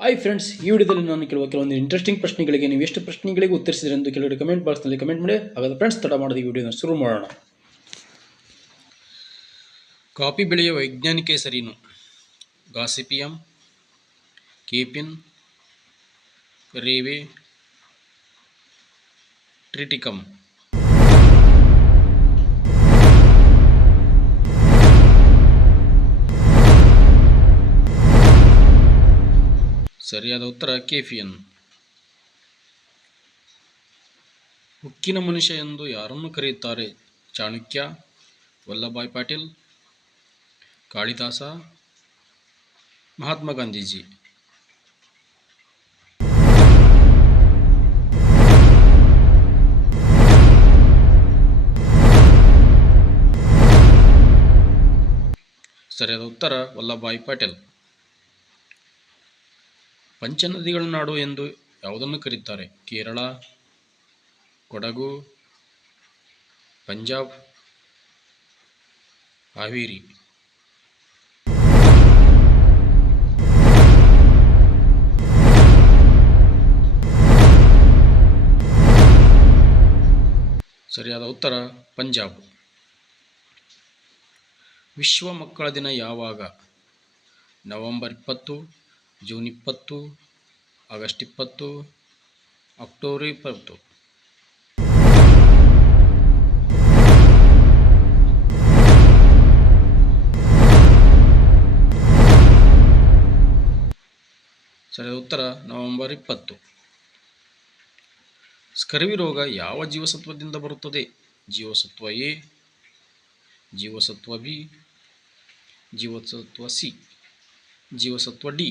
Hi friends, ಈ ವಿಡಿಯೋದಲ್ಲಿ ನಾನು ಕೆಲವೊಂದು ಇಂಟ್ರೆಸ್ಟಿಂಗ್ ಪ್ರಶ್ನೆಗಳಿಗೆ ನೀವು ಎಷ್ಟು ಪ್ರಶ್ನೆಗಳಿಗೆ ಉತ್ತರಿಸಿದ್ರೆ ಎಂದು ಕೆಲವರು ಕಮೆಂಟ್ ಬಾಕ್ಸ್ನಲ್ಲಿ ಕಮೆಂಟ್ ಮಾಡಿ. ಹಾಗಾದ್ರೆ ಫ್ರೆಂಡ್ಸ್, ತಡ ಮಾಡದ ಈ ವಿಡಿಯೋನ ಶುರು ಮಾಡೋಣ. ಕಾಫಿ ಬೆಳೆಯ ವೈಜ್ಞಾನಿಕ ಹೆಸರೇನು? ಗಾಸಿಪಿಯಂ, ಕೇಪಿನ್, ರೇವೆ, ಟ್ರಿಟಿಕಮ್. ಸರಿಯಾದ ಉತ್ತರ ಕೇಫಿಯನ್. ಉಕ್ಕಿನ ಮನುಷ್ಯ ಎಂದು ಯಾರನ್ನು ಕರೆಯುತ್ತಾರೆ? ಚಾಣಕ್ಯ, ವಲ್ಲಭಾಯ್ ಪಟೇಲ್, ಕಾಳಿದಾಸ, ಮಹಾತ್ಮ ಗಾಂಧೀಜಿ. ಸರಿಯಾದ ಉತ್ತರ ವಲ್ಲಭಾಯ್ ಪಟೇಲ್. ಪಂಚನದಿಗಳ ನಾಡು ಎಂದು ಯಾವುದನ್ನು ಕರೆಯುತ್ತಾರೆ? ಕೇರಳ, ಕೊಡಗು, ಪಂಜಾಬ್, ಹಾವೇರಿ. ಸರಿಯಾದ ಉತ್ತರ ಪಂಜಾಬ್. ವಿಶ್ವ ಮಕ್ಕಳ ದಿನ ಯಾವಾಗ? November 20, June 20, August 20, October 20. ಸರಿಯಾದ ಉತ್ತರ ನವೆಂಬರ್ 20. ಸ್ಕರ್ವಿ ರೋಗ ಯಾವ ಜೀವಸತ್ವದಿಂದ ಬರುತ್ತದೆ? ಜೀವಸತ್ವ ಎ, ಜೀವಸತ್ವ ಬಿ, ಜೀವಸತ್ವ ಸಿ, ಜೀವಸತ್ವ ಡಿ.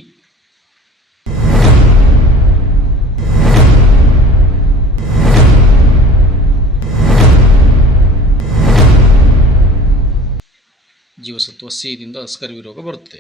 ಜೀವಸತ್ವ ಸಿ ದಿಂದ ಸ್ಕರ್ವಿ ರೋಗ ಬರುತ್ತೆ.